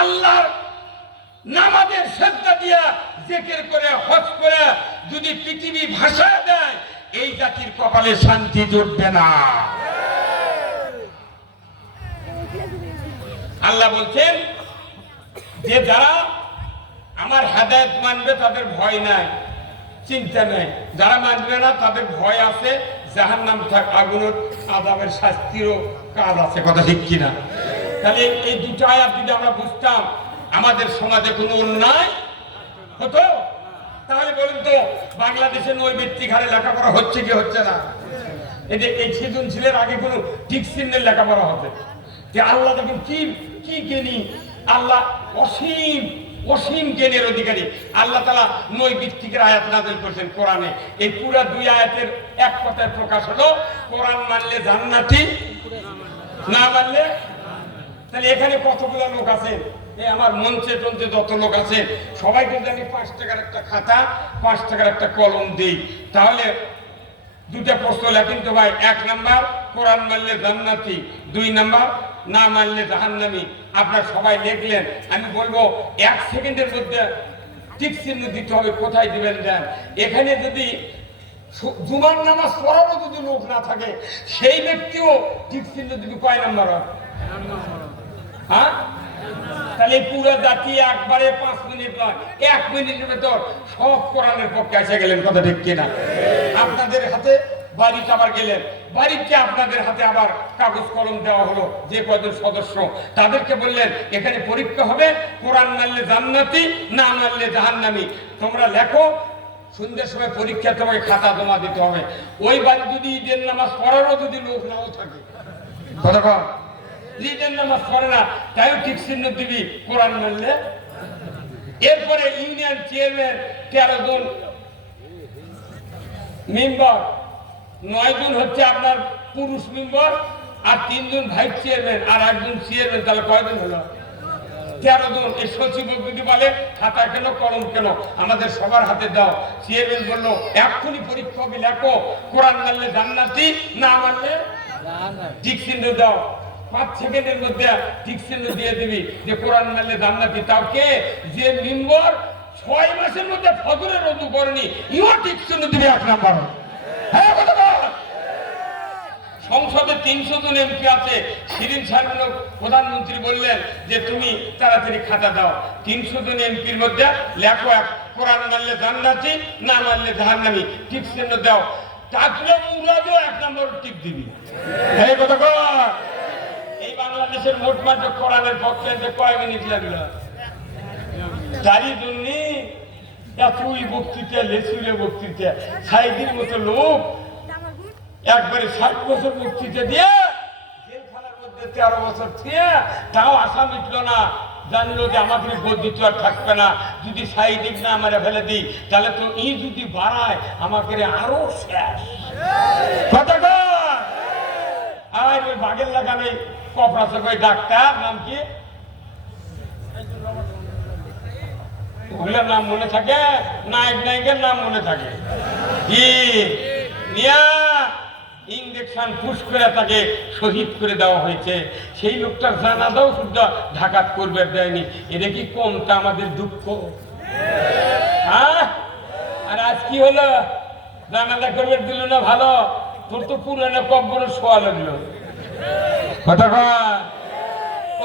আল্লাহর নামাজের সেজদা দিয়া জিকির করে হজ করে যদি পৃথিবী ভাসায় দেয়, এই জাতির কপালে শান্তি জুটবে না। আল্লাহ বলছেন যে যারা আমার হেদায়েত মানবে তাদের ভয় নাই, চিন্তা নেই। যারা মানবে না তাদের ভয় আছে, জাহান্নাম আগুনের আযাবের শাস্তিরও কাজ আছে। কথা ঠিক কিনা? তাহলে এই দুটো আয়াত যদি আমরা বুঝতাম, আমাদের সমাজে কোনো অন্যায় হতো? তাহলে বলুন তো, বাংলাদেশে নৈমিত্তিক হারে লেখাপড়া হচ্ছে কি হচ্ছে না? এই যে এই সৃজনশীলের আগে কোনো ঠিক চিহ্নের লেখাপড়া হতে যে আল্লাহ দেখেন কি কি জ্ঞানী, আল্লাহ অসীম অসীম জ্ঞানের অধিকারী। আল্লাহ তাআলা নৈমিত্তিকের আয়াত নাযিল করেছেন কোরআনে। এই পুরো দুই আয়াতের এক কথায় প্রকাশ হলো, কোরআন মানলে জান্নাতি, না মানলে। তাহলে এখানে কতগুলো লোক আছে, আমার মঞ্চে টঞ্চে যত লোক আছে সবাইকে যদি আমি 5 টাকার একটা খাতা 5 টাকার একটা কলম দিই, তাহলে দুটা প্রশ্ন লেখেন তো ভাই। 1 নাম্বার কোরআন মানলে জান্নাতি, 2 নাম্বার না মানলে জাহান্নামী। আপনারা সবাই লিখলেন, আমি বলবো 1 সেকেন্ডের মধ্যে ঠিক চিহ্ন দিতে হবে। কোথায় দিবেন দেন? এখানে যদি জুমার নামাজ পড়ারও যদি লোক না থাকে, সেই ব্যক্তিও ঠিক চিহ্ন দিবি কয় নাম্বার হয়? হ্যাঁ, তাহলে পুরো জাতি একবারে 5 মিনিট নয়, 1 মিনিটের ভেতর সব কোরআনের পক্ষে এসে গেলেন। কথা ঠিক কিনা? আপনাদের হাতে বাড়িতে আবার গেলেন, বাড়িতে আপনাদের হাতে আবার কাগজ কলম দেওয়া হলো। যে কয়জন সদস্য তাদেরকে বললেন এখানে পরীক্ষা হবে, কোরআন মানলে জান্নাতি, না মানলে জাহান্নামী। তোমরা লেখো, সন্ধ্যের সময় পরীক্ষা, তোমাকে খাতা জমা দিতে হবে। ওই বাড়ি যদি ঈদের নামাজ পড়ারও যদি লোক নাও থাকে, কথা ঈদের নামাজ পড়ে না, তাইও ঠিক চিহ্ন দিবি কোরআন মানলে। এরপরে ইউনিয়ন চেয়ারম্যান 13 জন মেম্বার, 9 জন হচ্ছে আপনার পুরুষ মেম্বার, আর 3 জন ভাইস চেয়ারম্যান, আর 1 জন চেয়ারম্যান। তাহলে কয়জন হলো? 13 জন। এই সচিব যদি বলে খাতা কেন কলম কেন, আমাদের সবার হাতে দাও। চেয়ারম্যান বললো এক্ষুনি পরীক্ষা হবে, লেখো কোরআন মানলে জান্নাতি, না মানলে ঠিক চিহ্ন দাও। 5 সেকেন্ডের মধ্যে ঠিক চিহ্ন দিয়ে দিবি যে কোরআন মানলে জান্নাতি। তাও কে? যে মেম্বার 6 মাসের মধ্যে ফজরের ওযু করেনি, ইও ঠিক চিহ্ন দিবি 1 নাম্বার। হ্যাঁ, সংসদে 300 জন এমপি আছে। শিরিন সাহেব প্রধানমন্ত্রী বললেন যে তুমি তাড়াতাড়ি খাতা দাও, 300 জন এমপির মধ্যে লেখো কোরআন মানলে জান্নাতি, না মানলে জাহান্নামী, ঠিক চিহ্ন দাও। তাহলে মুরাদও 1 নম্বর টিক দিবি। এই কথা কর। এই বাংলাদেশের মোট মাত্র কোরআনের পক্ষে যে কয় মিনিট লাগলো? তারই জন্য এতই বক্তৃতা, লেসুরে বক্তৃতা, সাইদির মতো লোক একবারে 60 বছর বক্তৃতা দিয়ে জেলখানার মধ্যে 13 বছর থেকে তাও আশা মিটলো না। জানলো যে আমাদের বদ্ধ আর থাকবে না, যদি সাইদিক না আমরা ফেলে দিই তাহলে তো ই যদি বাড়ায় আমাকে আরো শেষ। কথা কর। আর ওই বাগের লাগানো কপড়া ওই ডাক্তার নাম কি, ওগুলোর নাম মনে থাকে? নায়ক নায়িকের নাম মনে থাকে কি? নিয়া ইঞ্জেকশন পুশ করে তাকে শহীদ করে দেওয়া হয়েছে। সেই লোকটার জানাজাও শুদ্ধ ঢাকাত করবে দেয়নি। এটা কি কমটা আমাদের দুঃখ? হ্যাঁ, আর আজ কি হলো? জানাজা করবে দিল না, ভালো। তোর তো পুরানো কব্বরে শোয়া লাগলো। কথা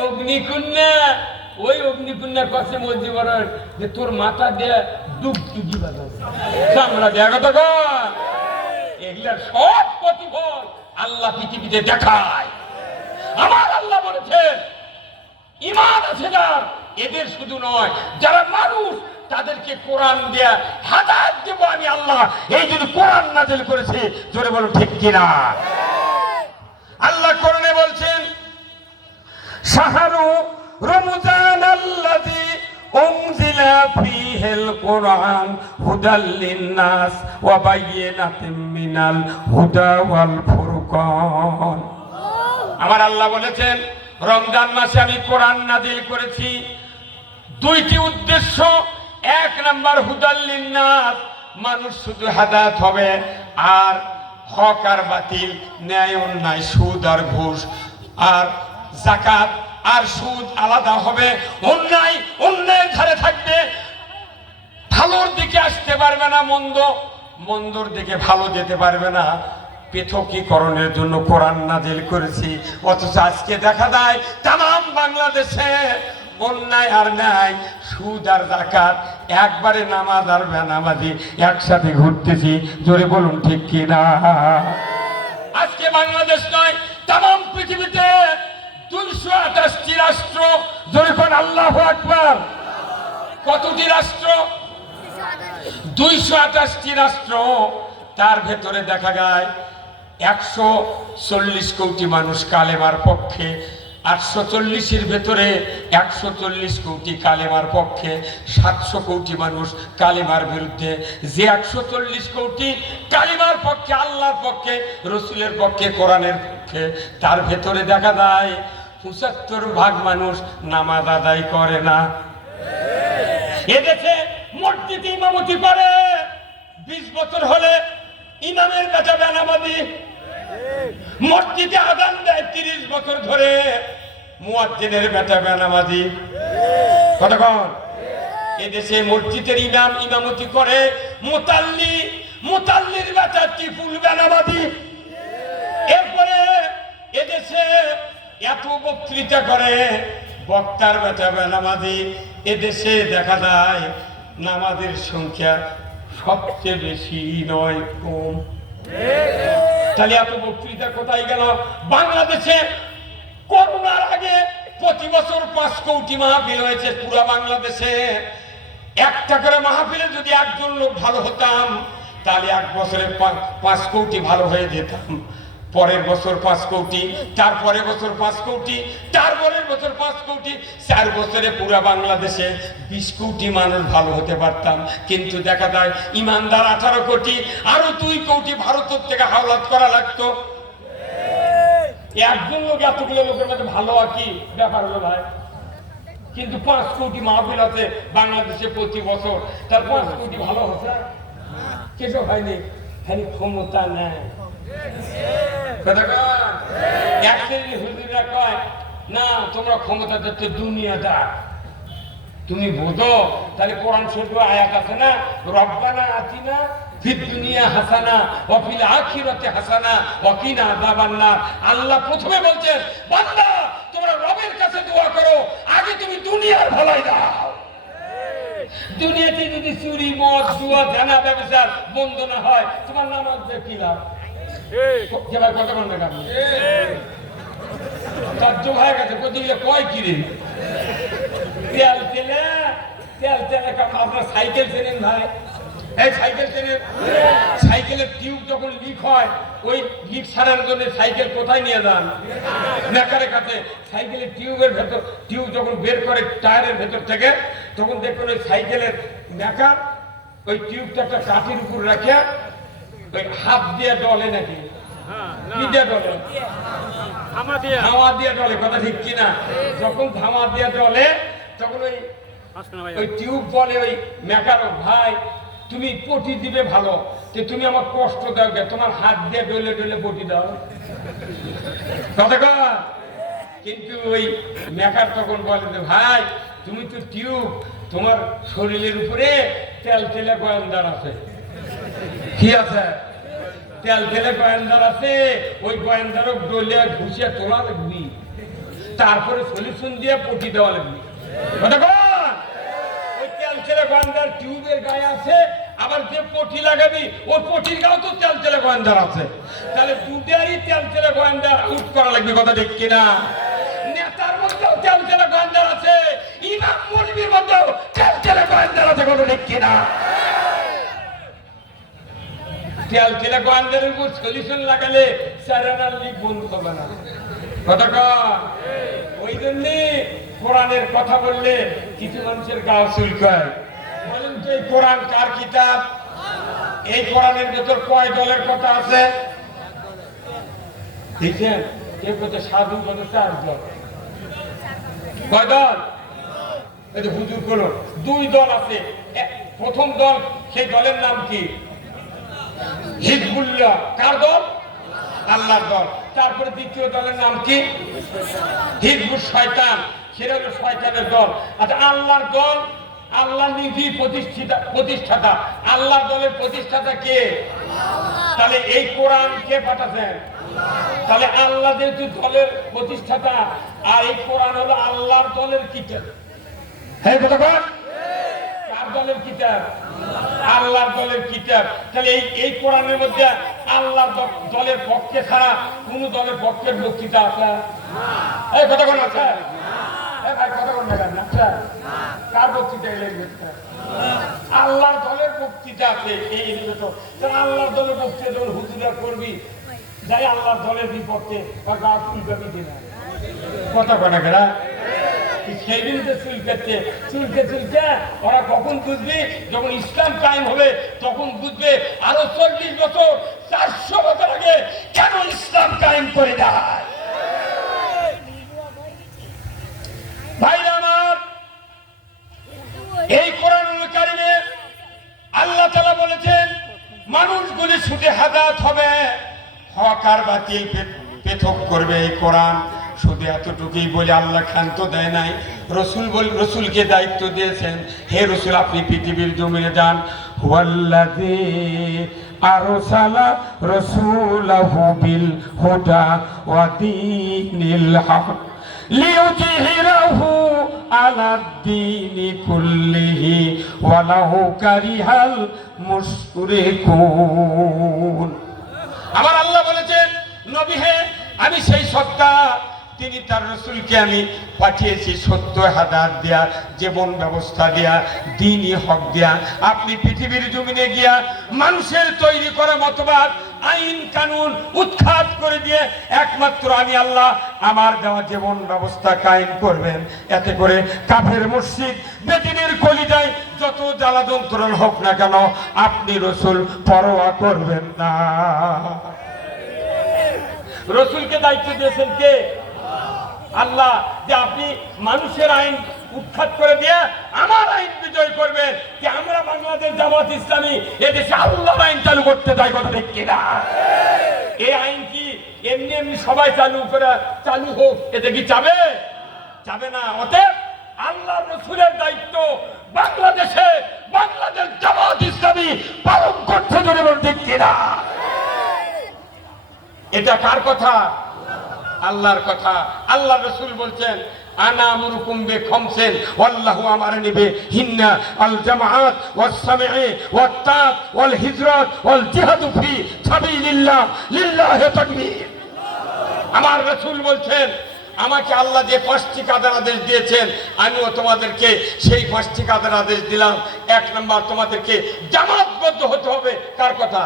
অগ্নিকন্যা, ওই অগ্নিকন্যার কাছে মসজিদ যে তোর মাথা দিয়ে ডুব ডুবি চামড়া দেয়া। কথা কর। এগুলার সব প্রতিফল আল্লাহ পৃথিবীতে দেখায়। আমার আল্লাহ বলেছেন, ঈমান আছে যার এদের শুধু নয়, যারা মানুষ তাদেরকে কোরআন দেয়া হেদায়েত দেব আমি আল্লাহ। এই জন্য কোরআন নাযিল করেছে, জোরে বলুন ঠিক কিনা। আল্লাহ কোরআনে বলছেন, শাহরু রমজান আল্লাযী উনজিলা ফীহিল কুরআন হুদাল লিন-নাস ওয়া বায়িনাতিম মিনাল হুদা ওয়াল ফুরকান। আমার আল্লাহ বলেছেন, রমজান মাসে আমি কোরআন নাযিল করেছি, দুইটি উদ্দেশ্য। এক নাম্বার হুদাল লিন-নাস, মানুষ শুধু হেদায়েত হবে, আর হক আর বাতিল, ন্যায় অন্যায়, সুদ আর ঘুষ আর যাকাত আর সুদ আলাদা হবে। অন্যায় অন্যায়ের ধারে থাকবে, ভালোর দিকে আসতে পারবে না, মন্দর দিকে ভালো যেতে পারবে না। পৃথকীকরণের জন্য কোরআন নাযিল করেছি। অথচ আজকে দেখা যায় তাম বাংলাদেশে অন্যায় আর ন্যায়, সুদ আর যাকাত, একবারে নামাজ আর বেনামাজি একসাথে ঘুরতেছি, জোরে বলুন ঠিক কিনা। আজকে বাংলাদেশ নয়, তাম পৃথিবীতে 228টি রাষ্ট্র, জোরে কোন আল্লাহু আকবার। কতটি রাষ্ট্র? 228টি রাষ্ট্র। তার ভেতরে দেখা যায় 140 কোটি মানুষ কালেমার পক্ষে, 840-এর ভেতরে 140 কোটি কালেমার পক্ষে, 700 কোটি মানুষ কালেমার বিরুদ্ধে। যে 140 কোটি কালেমার পক্ষে, আল্লাহর পক্ষে, রসুলের পক্ষে, কোরআনের পক্ষে, তার ভেতরে দেখা যায় 75% মানুষ নামাজ আদায় করে না। এদেশে মসজিদে ইমামতি করে, 20 বছর হলে ইমামের বেটা বেনামাজি। মসজিদে আযান দেয় 30 বছর ধরে, মুয়াজ্জিনের বেটা বেনামাজি। কতক্ষণ? এদেশে মসজিদের ইমাম ইমামতি করে, মুতাল্লির বেটা টিপুল বেনামাজি। এরপরে এদেশে এত বক্তৃতা করে, বক্তার বেটা বেনামাজি। এদেশে দেখা যায় নামাজের সংখ্যা সবচেয়ে বেশি নয়, কম। তাহলে এত বক্তৃতা কোথায় গেল? বাংলাদেশে করোনার আগে প্রতি বছর 5 কোটি মাহফিল হয়েছে পুরো বাংলাদেশে। একটা করে মাহফিলে যদি একজন লোক ভালো হতাম, তাহলে এক বছরে 5 কোটি ভালো হয়ে যেতাম। পরের বছর 5 কোটি, তারপরের বছর 5 কোটি, তারপরের বছর 5 কোটি, 4 বছরে পুরা বাংলাদেশে 20 কোটি মানুষ ভালো হতে পারতাম। কিন্তু দেখা যায় ইমানদার 18 কোটি, আরো 2 কোটি ভারতের থেকে হাওলাত করা লাগতো। একজন লোক এতগুলো লোকের মধ্যে ভালো আর কি ব্যাপার হলো ভাই? কিন্তু 5 কোটি মাহফিল আছে বাংলাদেশে প্রতি বছর, তার 5 কোটি ভালো হচ্ছে কিছু হয়নি, খালি ক্ষমতা নেই। এক শ্রেণীর হুজুররা কয়, না তোমরা ক্ষমতা দিচ্ছ দুনিয়াদার, তুমি বোঝো। তাহলে কোরআন শরীফে আয়াত আছে না, রব্বানা আতিনা ফিদ দুনিয়া হাসানা ওয়া ফিল আখিরাতি হাসানা ওয়া কিনা আযাবান নার। আল্লাহ প্রথমে বলছেন, বান্দা তোমরা রবের কাছে দোয়া করো, আগে তুমি দুনিয়ার ভালাই দাও। দুনিয়াতে যদি চুরি, মদ, জুয়া, জানা, ব্যবসা বন্ধ না হয়, তোমার নামাজ দিয়ে কি লাভ? কত ঘন্টা কাটবে? হয়ে গেছে প্রতিগুলো কয় কিরে তেল তেলে তেল তেলে। আপনার সাইকেল চেনেন ভাই? এই সাইকেল চেনেন? সাইকেলের টিউব যখন লিক হয়, ওই লিক সারার জন্য সাইকেল কোথায় নিয়ে যান? মেকারের কাছে। সাইকেলের টিউবের ভেতর, টিউব যখন বের করে টায়ারের ভেতর থেকে, তখন দেখবেন ওই সাইকেলের মেকার ওই টিউবটা একটা কাঠির উপর রাখে ওই হাত দিয়ে ডলে নাকি ধামা দিয়ে ডলে, কথা ঠিক কিনা? যখন ধামা দিয়ে ডলে তখন ওই টিউব বলে ওই মেকারক, ভাই তুমি পটি দিবে ভালো, যে তুমি আমার কষ্ট দাও, তোমার হাত দিয়ে ডলে ডলে পটি দাও। কিন্তু ওই মেকার তখন বলে যে ভাই তুমি তো টিউব, তোমার শরীরের উপরে তেল তেলে গোয়েন্দার আছে। কি আছে? তেল তেলে গোয়েন্দার আছে। ওই গোয়েন্দারও ডলিয়া ঘুষিয়া তোলা লাগবি, তারপরে সলিউশন দিয়ে পটি দেওয়া লাগবি। ওই তেল তেলে গোয়েন্দার টিউবের গায়ে আছে, আবার যে পটি লাগাবি ওই পটির গাও তো তেল তেলে গোয়েন্দার আছে। তাহলে দুটারই তেল তেলে গোয়েন্দার আউট করা লাগবে, কথা ঠিক কিনা? নেতার মধ্যেও তেল তেলে গোয়েন্দার আছে, ইমাম তেলে গোয়েন্দার আছে কোনো ঠিক কিনা? তেল তেলে গোয়েন্দার উপর সলিউশন লাগালে স্যারেনার লিগ বন্ধ হবে না। কথা কয় ওই জন্যে কোরআনের কথা বললে কিছু মানুষের গা চুলকায়। বলেন তো এই কোরআন কার কিতাব? এই কোরআনের ভেতর কয় দলের কথা আছে দেখছেন? কেউ কত সাধু কত 4 দল। কয় দল? এই যে হুজুর গুলো 2 দল আছে। প্রথম দল, সেই দলের নাম কি? হিজবুল্লাহ। কার দল? আল্লাহর দল। তারপরে দ্বিতীয় দলের নাম কি? হিজবুল শয়তান, সেটা হলো শয়তানের দল। আচ্ছা, আল্লাহর দল, আল্লাহ নিজে প্রতিষ্ঠাতা। আল্লাহর দলের প্রতিষ্ঠাতা কে? তাহলে এই কোরআন কে পাঠাচ্ছেন? তাহলে আল্লাহ যেহেতু দলের প্রতিষ্ঠাতা, আর এই কোরআন হলো আল্লাহর দলের কিতাব। হ্যাঁ কথা বল। কার দলের কিতাব? আল্লাহর দলের কিতাব। তাহলে এই কোরআনের মধ্যে আল্লাহর দলের পক্ষে ছাড়া কোন দলের পক্ষের বক্তৃতা আছে? এই কথা কোন আছে? ভাই কথা কোন না? কার বক্তৃতা এলেন? আল্লাহর দলের বক্তৃতা আছে। এই তো আল্লাহর দলের বক্তৃতা যখন হুজুরা করবি, যাই আল্লাহর দলের বিপক্ষে গা চুলকাবি দিনা। কথা কটা কেনা সেদিন তো চুলকাচ্ছে, চুলকে চুলকে ওরা কখন বুঝবে? যখন ইসলাম কায়েম হবে তখন বুঝবে। আরো 40 বছর 400 বছর আগে কেন ইসলাম কায়েম করে দেয়? ভাইরা আমার, এই কোরআনুল কারিমে আল্লাহ তাআলা বলেছেন মানুষগুলি সুদে হাদায়াত হবে, হক আর বাতিল পৃথক করবে এই কোরআন। শুধু এতটুকুই বলে আল্লাহ ক্ষান্ত দেয় নাই, রসুলকে দায়িত্ব দিয়েছেন, হে রসুল আপনি পৃথিবীর জমিনে যান। হুয়াল্লাযী আরসালা রাসূলাহু বিল হুদা ওয়া দীনিল হক লিইয়ুযহিরাহু আলাদ-দীনি কুল্লিহি ওয়ালাউ কারিহাল মুশরিকুন। আমার আল্লাহ বলেছেন, নবী হে, আমি সেই সত্তা, তিনি তার রসুলকে আমি পাঠিয়েছি সত্য হাদায়াত দেয়া, জীবন ব্যবস্থা দেয়া, দ্বীনি হক দেয়া। আপনি পৃথিবীর জমিনে গিয়া মানুষের তৈরি করা মতবাদ, আইন কানুন উৎখাত করে দিয়ে একমাত্র আমি আল্লাহ আমার দেওয়া জীবন ব্যবস্থা কায়েম করবেন। এতে করে কাফের মুশরিক বেদিনের কলিজায় যত জ্বালা যন্ত্রণা হোক না কেন, আপনি রসুল পরোয়া করবেন না। রসুলকে দায়িত্ব দিয়েছেন কে? আল্লাহ, যে আপনি মানুষের আইন উৎখাত করে দিয়ে আমার আইন বিজয় করবেন। যে আমরা বাংলাদেশ জামাত ইসলামী এদেশে আল্লাহর আইন চালু করতে চাই, কথা ঠিক কিনা? এই আইন কি এমনি এমনি সবাই চালু হোক এতে কি চাবে? চাবে না। অতএব আল্লাহর রসুলের দায়িত্ব বাংলাদেশে বাংলাদেশ জামাত ইসলামী পালন করতে ধরে, ঠিক কিনা? এটা কার কথা? আল্লাহর কথা। আল্লাহ রসুল বলছেন, আনা আমরুকুম বিখামসিন ওয়াল্লাহু আমারানি বিহিন্না আল জামাআত ওয়াস সামঈ ওয়াত তাআত ওয়াল হিজরাত ওয়াল জিহাদু ফি সাবিলিল্লাহ লিল্লাহি তাকবীর। আমার রসুল বলছেন, আমাকে আল্লাহ যে 5টি কাজের আদেশ দিয়েছেন, আমিও তোমাদেরকে সেই 5টি কাজের আদেশ দিলাম। 1 নম্বর, তোমাদেরকে জামাতবদ্ধ হতে হবে। কার কথা?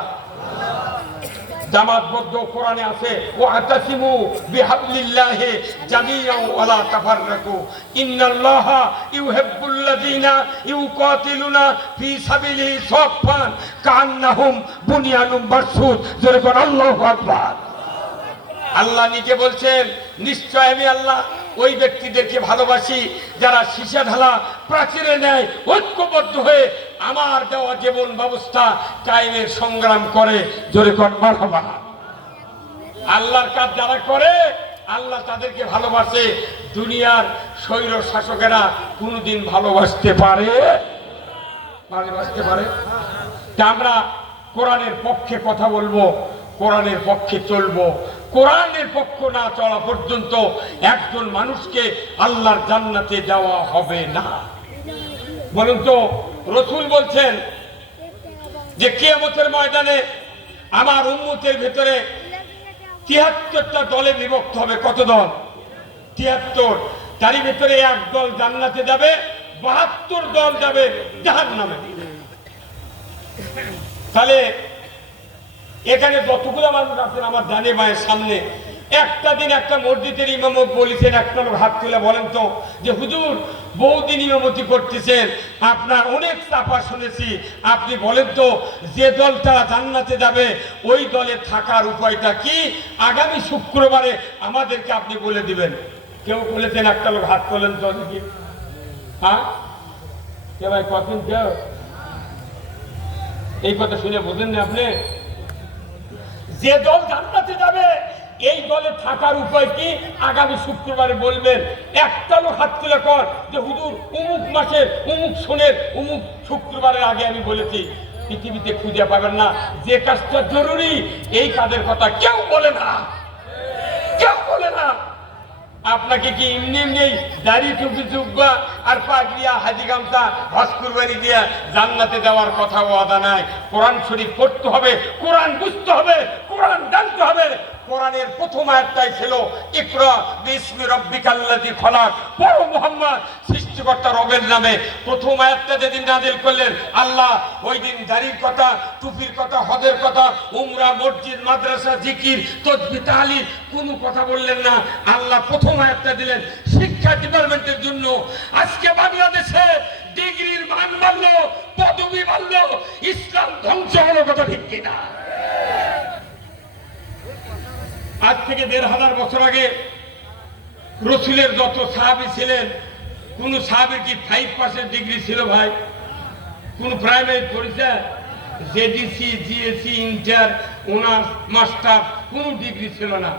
জামাতবদ্ধ কোরআনে আছে, ওয়াতাসিমু বিহাবলিল্লাহি জামিআন ওয়া লা তাফাররাকু ইন্নাল্লাহা ইউহিব্বুল্লাযিনা ইউকাতিলুনা ফি সাবিলিহি সাফফান কাআন্নাহুম বুনিয়ানুম মারসুদ। জোরে বল আল্লাহু আকবার। আল্লাহ নিজে বলছেন, নিশ্চয় আমি আল্লাহ ওই ব্যক্তিদেরকে ভালোবাসি যারা সীসা ঢালা প্রাচীরে নেয় ঐক্যবদ্ধ হয়ে আমার দেওয়া জীবন ব্যবস্থা কায়েমের সংগ্রাম করে। জোরে কর মারহাবা। আল্লাহর কাজ যারা করে আল্লাহ তাদেরকে ভালোবাসে। দুনিয়ার স্বৈর শাসকেরা কোনদিন ভালোবাসতে পারে? তা আমরা কোরআনের পক্ষে কথা বলবো, কোরআনের পক্ষে চলবো। কোরআনের পক্ষ না চলা পর্যন্ত একজন মানুষকে আল্লাহর জান্নাতে যাওয়া হবে না। বলুন তো, রসুল বলছেন যে কিয়ামতের ময়দানে আমার উম্মতের ভেতরে ৭৩টা দলে বিভক্ত হবে। কত দল? ৭৩। তারই ভেতরে এক দল জান্নাতে যাবে, 72 দল যাবে জাহান্নামে। তাহলে এখানে যতগুলো মানুষ আছেন আমার ডানে বাঁয়ের সামনে, একটা দিন একটা মসজিদের ইমামক বলেছেন, একটা লোক হাত তুলে বলেন তো যে হুজুর বহুদিন ইমামতি করতেছেন, আপনার অনেক চাপা শুনেছি, আপনি বলেন তো যে দলটা জান্নাতে যাবে ওই দলে থাকার উপায়টা কি? আগামী শুক্রবারে আমাদেরকে আপনি বলে দিবেন। কেউ বলেছেন? একটা লোক হাত তোলেন তো দেখি। হ্যাঁ কে ভাই কখন কেউ এই কথা শুনে বোঝেন না আপনি? যে দল জান্নাতে যাবে এই দলে থাকার উপায় কি আগামী শুক্রবারে বলবেন। একটা লোক হাত তুলে কর যে হুজুর অমুক মাসের অমুক সনের অমুক শুক্রবারের আগে আমি বলেছি। পৃথিবীতে খুঁজে পাবেন না যে কাজটা জরুরি এই কাজের কথা কেউ বলে না, কেউ বলে না। আপনাকে কি এমনি এমনি দাড়ি টুপি চুপবা আর পাগড়িয়া হাজি গামছা হজ কুরবানি দিয়া জান্নাতে যাওয়ার কথা ওয়াদা নাই। কোরআন শরীফ পড়তে হবে, কোরআন বুঝতে হবে, কোরআন জানতে হবে। কোরআনের প্রথম আয়াতটাই ছিল ইকরা বিসমি রাব্বিকাল্লাযী খলাক। পড়ো মুহাম্মদ, সৃষ্টিকর্তা রবের নামে। প্রথম আয়াতটা যেদিন নাযিল করলেন আল্লাহ ওই দিন দাড়ির কথা, টুপির কথা, হজের কথা, উমরা, মসজিদ, মাদ্রাসা, জিকির, তাসবিহ, তাহলিল কোনো কথা বললেন না। আল্লাহ প্রথম আয়াতটা দিলেন শিক্ষা ডিপার্টমেন্টের জন্য। আজকে বাংলাদেশে ডিগ্রির মান বাড়লো, পদবি বাড়লো, ইসলাম ধ্বংস হলো, কথা ঠিক কিনা? আজ থেকে 1500 বছর আগে রসুলের যত সাহাবী ছিলেন, কোন সাহাবীর কি 5 পাসের ডিগ্রি ছিল ভাই? কোন প্রাইমারি পড়েছে? JDC, GSC, inter, honours, master কোন ডিগ্রি ছিল না।